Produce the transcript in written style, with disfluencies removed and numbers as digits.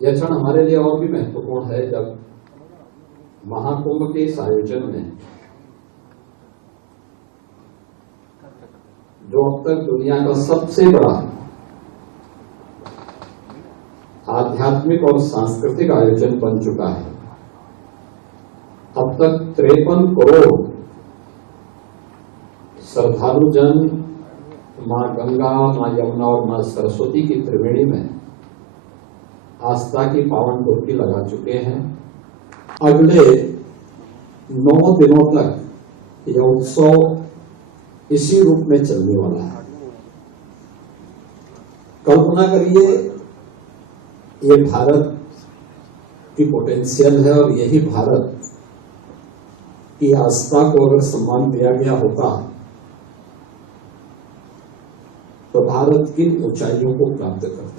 यह क्षण हमारे लिए और भी महत्वपूर्ण है जब महाकुंभ के इस आयोजन में जो अब तक दुनिया का सबसे बड़ा आध्यात्मिक और सांस्कृतिक आयोजन बन चुका है। अब तक 53 करोड़ श्रद्धालु जन मां गंगा, मां यमुना और मां सरस्वती की त्रिवेणी में आस्था की पावन डुबकी लगा चुके हैं। अगले 9 दिनों तक यह उत्सव इसी रूप में चलने वाला है। कल्पना करिए, ये भारत की पोटेंशियल है और यही भारत की आस्था को अगर सम्मान दिया गया होता तो भारत की ऊंचाइयों को प्राप्त करता।